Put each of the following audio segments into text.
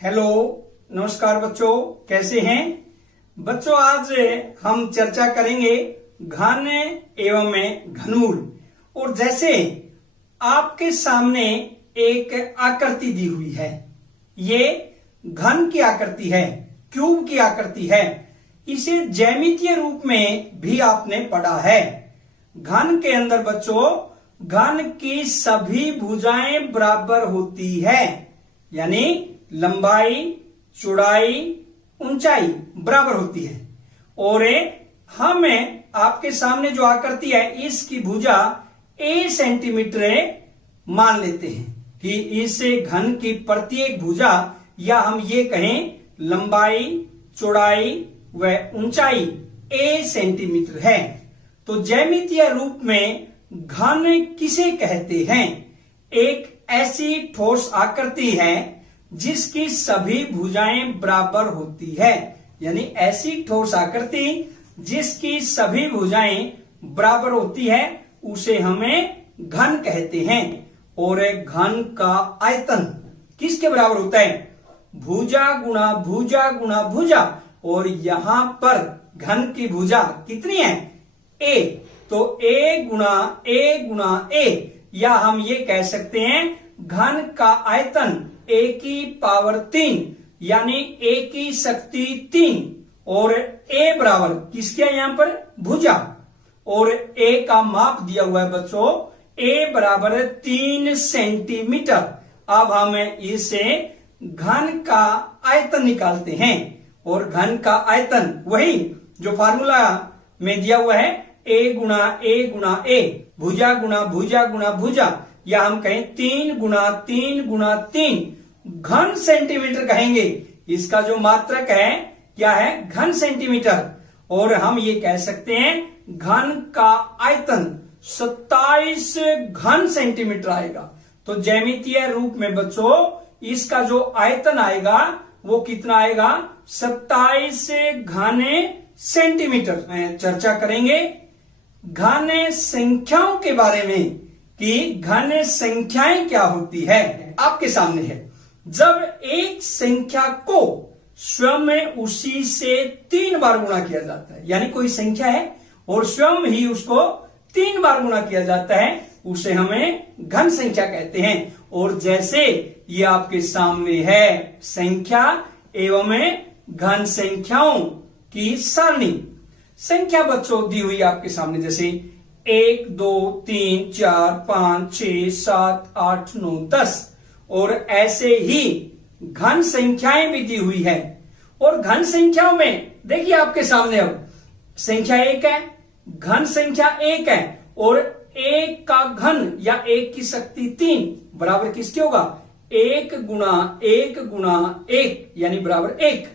Hello, नमस्कार बच्चों, कैसे हैं बच्चों। आज हम चर्चा करेंगे घन एवं घनमूल। और जैसे आपके सामने एक आकृति दी हुई है, ये घन की आकृति है, क्यूब की आकृति है। इसे ज्यामितीय रूप में भी आपने पढ़ा है। घन के अंदर बच्चों घन की सभी भुजाएं बराबर होती है, यानी लंबाई, चौड़ाई, ऊंचाई बराबर होती है। और हमें आपके सामने जो आकृति है, इसकी भुजा a सेंटीमीटर मान लेते हैं कि इस घन की प्रत्येक भुजा, या हम ये कहें लंबाई, चौड़ाई व ऊंचाई a सेंटीमीटर है। तो ज्यामितीय रूप में घन किसे कहते हैं? एक ऐसी ठोस आकृति है जिसकी सभी भुजाएं बराबर होती है, यानी ऐसी ठोस आकृति जिसकी सभी भुजाएं बराबर होती है, उसे हमें घन कहते हैं। और घन का आयतन किसके बराबर होता है? भुजा गुणा भुजा गुणा भुजा। और यहां पर घन की भुजा कितनी है? a। तो a गुणा a, या हम ये कह सकते हैं घन का आयतन a की पावर 3, यानी a की शक्ति 3। और a बराबर किसके है? यहां पर भुजा। और a का माप दिया हुआ है बच्चों, a बराबर 3 सेंटीमीटर। अब हम इसे घन का आयतन निकालते हैं। और घन का आयतन वही जो फार्मूला में दिया हुआ है, a गुणा a, भुजा गुणा भुजा गुणा भुजा, या हम कहें 3 गुणा 3 घन सेंटीमीटर कहेंगे। इसका जो मात्रक है क्या है? घन सेंटीमीटर। और हम ये कह सकते हैं घन का आयतन 27 घन सेंटीमीटर आएगा। तो ज्यामितीय रूप में बच्चों इसका जो आयतन आएगा वो कितना आएगा? 27 घन सेंटीमीटर। मैं चर्चा करेंगे घन संख्याओं के बारे में कि घन संख्याएं क्या होती है। आपके सामने है, जब एक संख्या को स्वयं में उसी से 3 बार गुणा किया जाता है, यानी कोई संख्या है और स्वयं ही उसको 3 बार गुणा किया जाता है, उसे हमें घन संख्या कहते हैं। और जैसे ये आपके सामने है संख्या एवं घन संख्याओं की सारणी। संख्या बच्चों दी हुई आपके सामने, जैसे 1 2 3 4 5 6 7 8 9 10। और ऐसे ही घन संख्याएं भी दी हुई है। और घन संख्याओं में देखिए आपके सामने अब संख्या 1 है, घन संख्या 1 है, और 1 का घन या 1 की शक्ति 3 बराबर किसके होगा? 1 गुणा 1, यानी बराबर 1।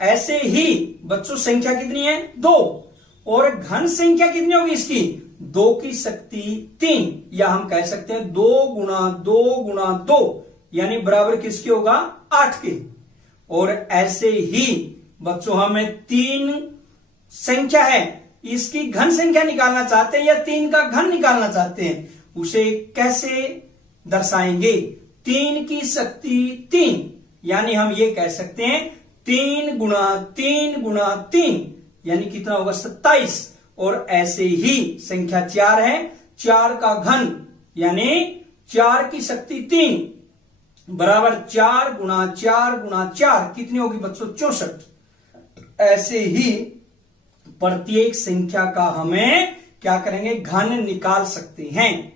ऐसे ही बच्चों संख्या कितनी है? 2। और घन संख्या कितनी होगी इसकी? 2 की शक्ति 3, या हम कह सकते हैं 2 गुणा 2, यानी बराबर किसके होगा? 8 के। और ऐसे ही बच्चों हमें 3 संख्या है, इसकी घन संख्या निकालना चाहते हैं या 3 का घन निकालना चाहते हैं, उसे कैसे दर्शाएंगे? 3 की शक्ति 3, यानी हम ये कह सकते हैं 3 गुणा 3, यानी कितना होगा? 27। और ऐसे ही संख्या 4 है, 4 का घन यानी 4 की शक्ति 3 बराबर 4 गुणा 4 कितनी होगी बच्चों? 64। ऐसे ही प्रत्येक संख्या का हमें क्या करेंगे? घन निकाल सकते हैं।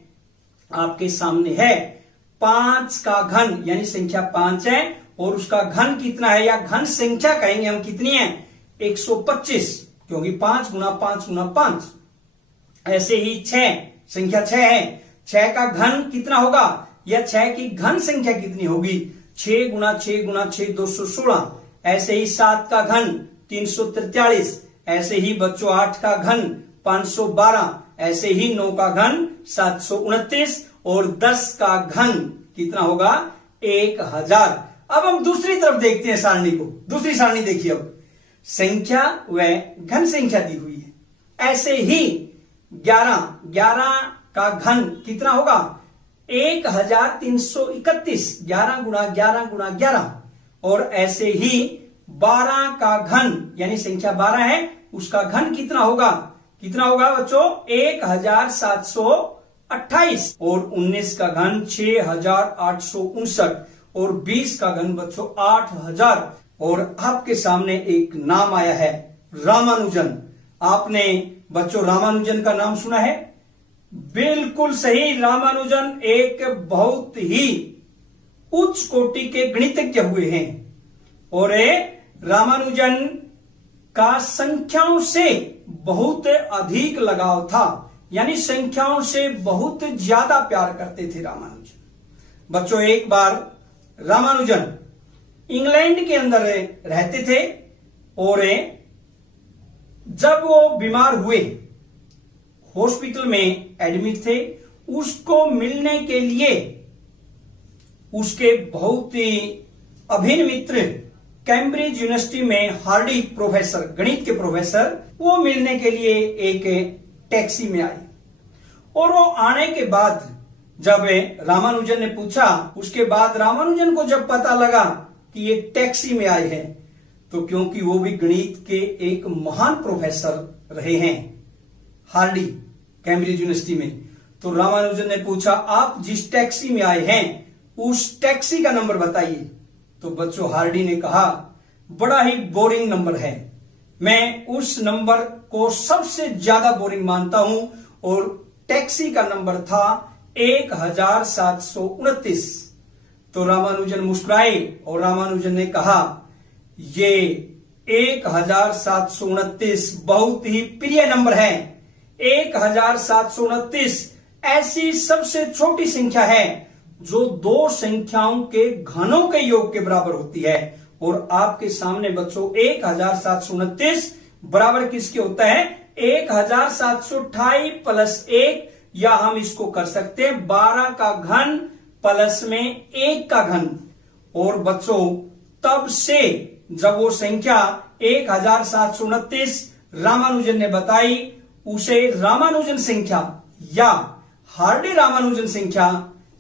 आपके सामने है 5 का घन, यानी संख्या 5 है और उसका घन कितना है, या घन संख्या कहेंगे हम कितनी है? 125, क्योंकि 5 गुणा 5। ऐसे ही 6, संख्या 6 है, 6 का घन कितना होगा, या 6 की घन संख्या कितनी होगी? 6 गुणा 6 216। ऐसे ही 7 का घन 343। ऐसे ही बच्चों 8 का घन 512। ऐसे ही 9 का घन 729। और 10 का घन कितना होगा? 1000। अब हम दूसरी तरफ देखते हैं सारणी को। दूसरी सारणी देखिए, अब संख्या व घन संख्या दी हुई है। ऐसे ही 11 का घन कितना होगा? 1331। 11 गुणा 11। और ऐसे ही 12 का घन यानी संख्या 12 है उसका घन कितना होगा बच्चों 1728 और 19 का घन 6859 और 20 का घन बच्चों 8000। और आपके सामने एक नाम आया है रामानुजन। आपने बच्चों रामानुजन का नाम सुना है? बिल्कुल सही, रामानुजन एक बहुत ही उच्च कोटि के गणितज्ञ हुए हैं और रामानुजन का संख्याओं से बहुत अधिक लगाव था, यानी संख्याओं से बहुत ज्यादा प्यार करते थे रामानुजन। बच्चों एक बार रामानुजन इंग्लैंड के अंदर रहते थे और जब वो बीमार हुए, हॉस्पिटल में एडमिट थे, उसको मिलने के लिए उसके बहुत ही अभिन्न मित्र कैम्ब्रिज यूनिवर्सिटी में हार्डी प्रोफेसर, गणित के प्रोफेसर, वो मिलने के लिए एक टैक्सी में आए। और वो आने के बाद जब रामानुजन ने पूछा, उसके बाद रामानुजन को जब पता लगा कि ये टैक्सी में आए हैं, तो क्योंकि वो भी गणित के एक महान प्रोफेसर रहे हैं हार्डी कैम्ब्रिज यूनिवर्सिटी में, तो रामानुजन ने पूछा आप जिस टैक्सी में आए हैं उस टैक्सी का नंबर बताइए। तो बच्चों हार्डी ने कहा बड़ा ही बोरिंग नंबर है, मैं उस नंबर को सबसे ज्यादा बोरिंग मानता हूं, और टैक्सी का नंबर था 1729। तो रामानुजन मुस्कुराए और रामानुजन ने कहा ये 1729 बहुत ही प्रिय नंबर है। 1729 ऐसी सबसे छोटी संख्या है जो दो संख्याओं के घनों के योग के बराबर होती है, और आपके सामने बच्चों 1729 बराबर किसके होता है 1728 प्लस 1, या हम इसको कर सकते हैं 12 का घन प्लस में 1 का घन। और बच्चों तब से जब वो संख्या 1729 रामानुजन ने बताई, उसे रामानुजन संख्या या हार्डी रामानुजन संख्या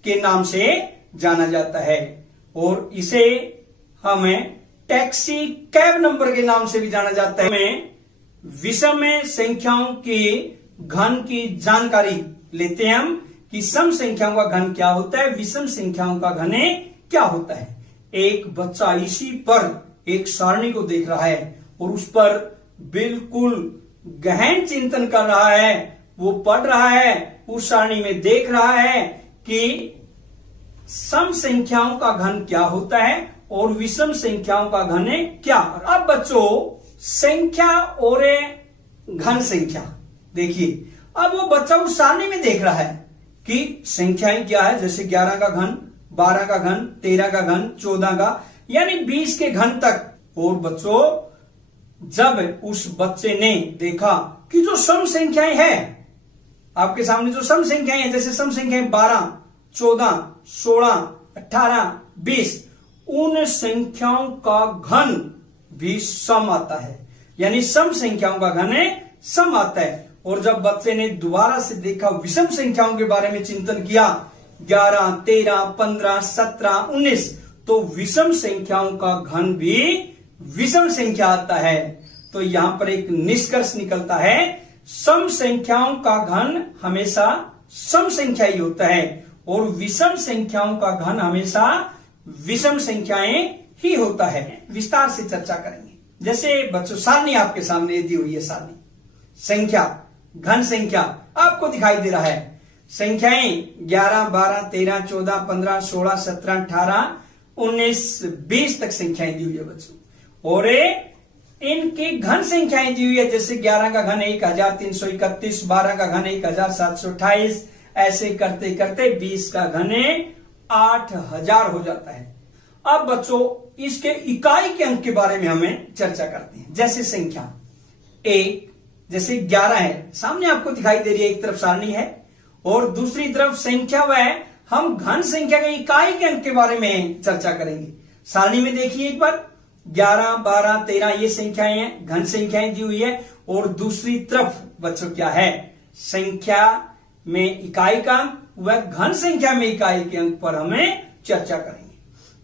के नाम से जाना जाता है, और इसे हमें टैक्सी कैब नंबर के नाम से भी जाना जाता है। हमें विषम संख्याओं के घन की जानकारी लेते हैं हम कि सम संख्याओं का घन क्या होता है, विषम संख्याओं का घन क्या होता है। एक बच्चा इसी पर एक सारणी को देख रहा है और उस पर बिल्कुल गहन चिंतन कर रहा है, वो पढ़ रहा है, उस सारणी में देख रहा है कि सम संख्याओं का घन क्या होता है और विषम संख्याओं का घन क्या। अब बच्चों संख्या और घन संख्या देखिए, अब वो बच्चा उस सारणी में देख रहा है कि संख्याएं क्या है, जैसे 11 का घन, 12 का घन, 13 का घन, 14 का, यानी 20 के घन तक। और बच्चों जब उस बच्चे ने देखा कि जो सम संख्याएं हैं, आपके सामने जो सम संख्याएं हैं, जैसे सम संख्याएं 12, 14, 16, 18, 20, उन संख्याओं का घन भी सम आता है, यानी सम संख्याओं का घन सम आता है। और जब बच्चे ने दोबारा से देखा, विषम संख्याओं के बारे में चिंतन किया, 11, 13, 15, 17, 19, तो विषम संख्याओं का घन भी विषम संख्या आता है। तो यहां पर एक निष्कर्ष निकलता है, सम संख्याओं का घन हमेशा सम संख्या ही होता है और विषम संख्याओं का घन हमेशा विषम संख्याएं ही होता है। विस्तार से चर्चा करेंगे। जैसे बच्चों सारणी आपके सामने दी हुई है, सारणी संख्या घन संख्या आपको दिखाई दे रहा है। संख्याएं 11, 12, 13, 14, 15, 16, 17, 18, 19, 20 तक संख्याएं दी हुई है बच्चों, और इनकी घन संख्याएं दी हुई है। जैसे 11 का घन 1331, 12 का घन 1728, ऐसे करते करते 20 का घन 8000 हो जाता है। अब बच्चों इसके इकाई के अंक के बारे में हमें चर्चा करते हैं। जैसे संख्या एक, जैसे 11 है, सामने आपको दिखाई दे रही है, एक तरफ सारणी है और दूसरी तरफ संख्या वह हम घन संख्या के इकाई के अंक के बारे में चर्चा करेंगे। सारणी में देखिए एक बार, 11, 12, 13 ये संख्याएं हैं, घन संख्याएं दी हुई है, और दूसरी तरफ बच्चों क्या है, संख्या में इकाई का अंक, वह घन संख्या में इकाई के अंक पर हमें चर्चा करेंगे।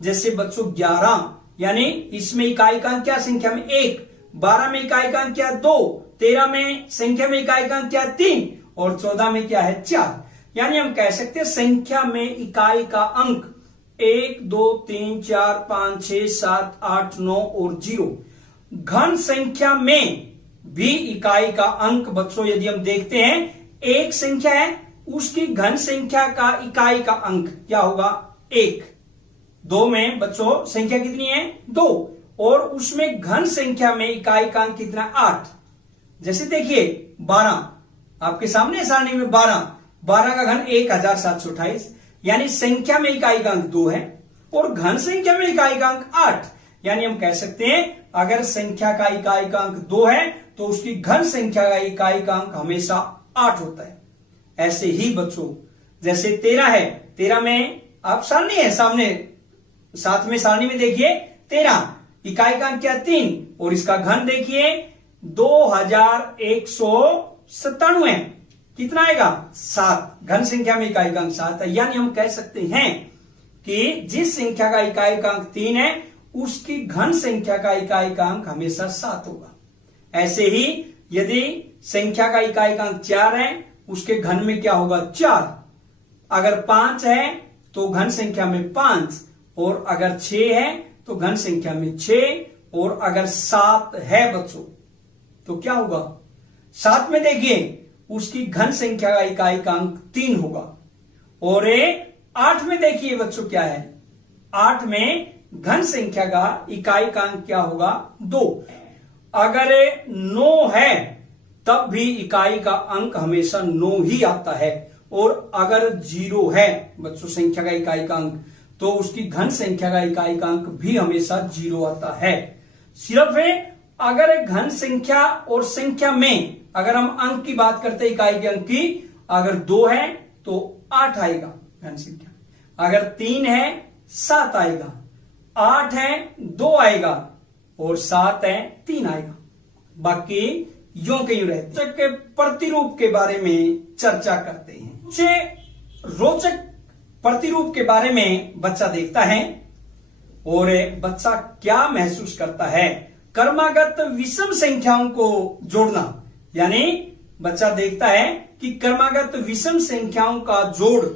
जैसे बच्चों 11 यानी इसमें इकाई का अंक क्या संख्या में 1, 12 में इकाई का अंक क्या 2, 13 में संख्या में इकाई का अंक क्या 3 और 14 में क्या है 4। यानी हम कह सकते हैं संख्या में इकाई का अंक 1, 2, 3, 4, 5, 6, 7, 8, 9 और 0। घन संख्या में भी इकाई का अंक बच्चों यदि हम देखते हैं, एक संख्या है उसकी घन संख्या का इकाई का अंक क्या होगा 1। 2 में बच्चों संख्या कितनी है 2 और उसमें घन संख्या में इकाई का अंक कितना 8। जैसे देखिए 12 आपके सामने सारणी में 12 का घन 1728, यानी संख्या में इकाई का अंक 2 है और घन संख्या में इकाई का अंक 8। यानी हम कह सकते हैं अगर संख्या का इकाई का अंक 2 है तो उसकी घन संख्या का इकाई का अंक हमेशा 8 होता है। ऐसे ही बच्चों जैसे 13 है, 13 में आप सारणी है सामने 7 में सारणी में देखिए 13 इकाई का अंक क्या 3 और इसका घन देखिए 2197 है, कितना आएगा 7। घन संख्या में इकाई का अंक 7 है। यानी हम कह सकते हैं कि जिस संख्या का इकाई का अंक 3 है उसकी घन संख्या का इकाई का अंक हमेशा 7 होगा। ऐसे ही यदि संख्या का इकाई का अंक 4 है उसके घन में क्या होगा 4। अगर 5 है तो घन संख्या में 5 और अगर 6 है तो घन संख्या में 6 और अगर 7 है बच्चों तो क्या होगा 7 में देखिए उसकी घन संख्या का इकाई का अंक 3 होगा। और 8 में देखिए बच्चों क्या है 8 में घन संख्या का इकाई का अंक क्या होगा 2। अगर 9 है तब भी इकाई का अंक हमेशा 9 ही आता है और अगर 0 है बच्चों संख्या का इकाई का अंक तो उसकी घन संख्या का इकाई का अंक भी हमेशा 0 आता है। सिर्फ अगर घन संख्या और संख्या में अगर हम अंक की बात करते हैं इकाई के अंक की, अगर 2 है तो 8 आएगा घन संख्या, अगर 3 है 7 आएगा, 8 है 2 आएगा और 7 है 3 आएगा। बाकी यूं के यूं रहते के प्रतिरूप के बारे में चर्चा करते हैं। रोचक प्रतिरूप के बारे में बच्चा देखता है और बच्चा क्या महसूस करता है, क्रमागत विषम संख्याओं को जोड़ना। यानी बच्चा देखता है कि क्रमागत विषम संख्याओं का जोड़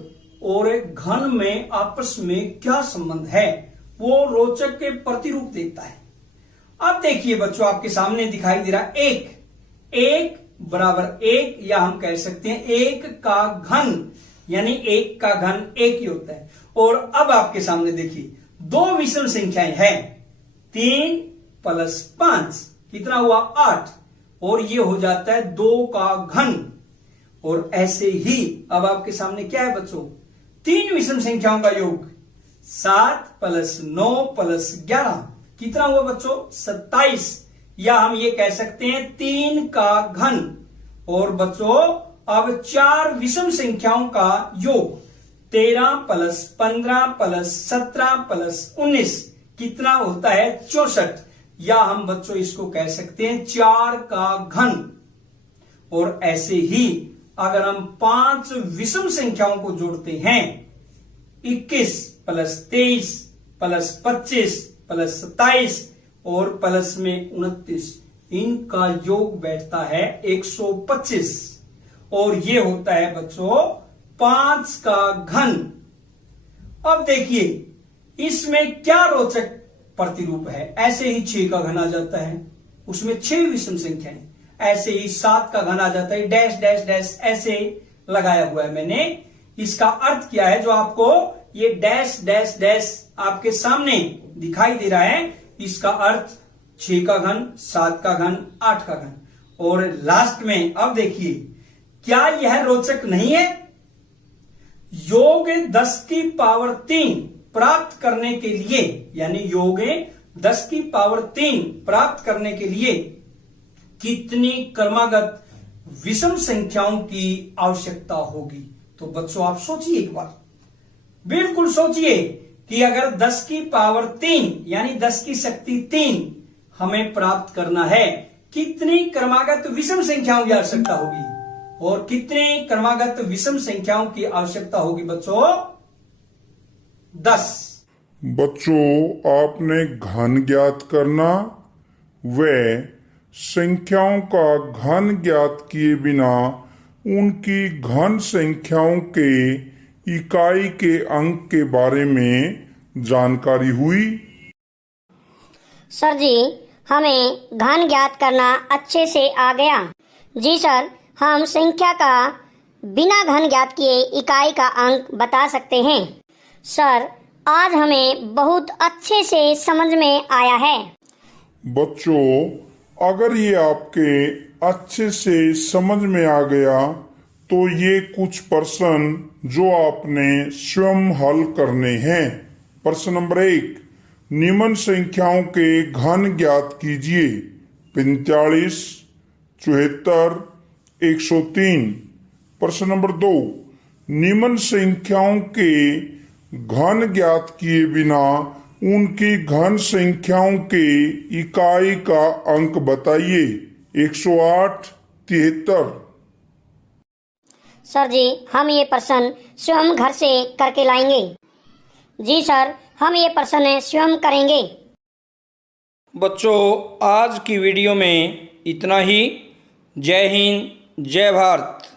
और घन में आपस में क्या संबंध है, वो रोचक के प्रतिरूप देखता है। अब देखिए बच्चों आपके सामने दिखाई दे रहा 1 बराबर 1 या हम कह सकते हैं 1 का घन, यानी 1 का घन 1 ही होता है। और अब आपके सामने देखिए 2 विषम संख्याएं हैं 3 + 5 कितना हुआ 8 और ये हो जाता है 2 का घन। और ऐसे ही अब आपके सामने क्या है बच्चों 3 विषम संख्याओं का योग 7 + 9 + 11 कितना हुआ बच्चों 27 या हम ये कह सकते हैं 3 का घन। और बच्चों अब 4 विषम संख्याओं का योग 13 + 15 + 17 + 19 कितना होता है 64 या हम बच्चों इसको कह सकते हैं 4 का घन। और ऐसे ही अगर हम 5 विषम संख्याओं को जोड़ते हैं 21 + 23 + 25 + 27 और प्लस में 29, इनका योग बैठता है 125 और ये होता है बच्चों 5 का घन। अब देखिए इसमें क्या रोचक प्रतिरूप है। ऐसे ही 6 का घन आ जाता है, उसमें 6 विषम संख्याएं। ऐसे ही 7 का घन आ जाता है, डैश डैश डैश ऐसे लगाया हुआ है मैंने। इसका अर्थ क्या है, जो आपको ये डैश डैश डैश आपके सामने दिखाई दे रहा है, इसका अर्थ 6 का घन, 7 का घन, 8 का घन। और लास्ट में अब देखिए क्या यह रोचक नहीं है। योग 10 की पावर 3 प्राप्त करने के लिए, यानी योग 10 की पावर 3 प्राप्त करने के लिए कितनी क्रमागत विषम संख्याओं की आवश्यकता होगी। तो बच्चों आप सोचिए एक बार, बिल्कुल सोचिए कि अगर 10 की पावर 3 यानी 10 की शक्ति 3 हमें प्राप्त करना है, कितनी क्रमागत विषम संख्याओं की आवश्यकता होगी। और कितनी क्रमागत विषम संख्याओं की आवश्यकता होगी बच्चों 10। बच्चों, आपने घन ज्ञात करना व संख्याओं का घन ज्ञात किए बिना उनकी घन संख्याओं के इकाई के अंक के बारे में जानकारी हुई। सर जी, हमें घन ज्ञात करना अच्छे से आ गया। जी सर, हम संख्या का बिना घन ज्ञात किए इकाई का अंक बता सकते हैं। सर, आज हमें बहुत अच्छे से समझ में आया है। बच्चों, अगर ये आपके अच्छे से समझ में आ गया तो ये कुछ प्रश्न जो आपने स्वयं हल करने हैं। प्रश्न नंबर 1, निम्न संख्याओं के घन ज्ञात कीजिए। 45, 74, 103। प्रश्न नंबर 2, निम्न संख्याओं के घन ज्ञात किए बिना उनकी घन संख्याओं के इकाई का अंक बताइए। 108, 73। सर जी, हम ये प्रश्न स्वयं घर से करके लाएंगे। जी सर, हम ये प्रश्न स्वयं करेंगे। बच्चों, आज की वीडियो में इतना ही। जय हिंद, जय भारत।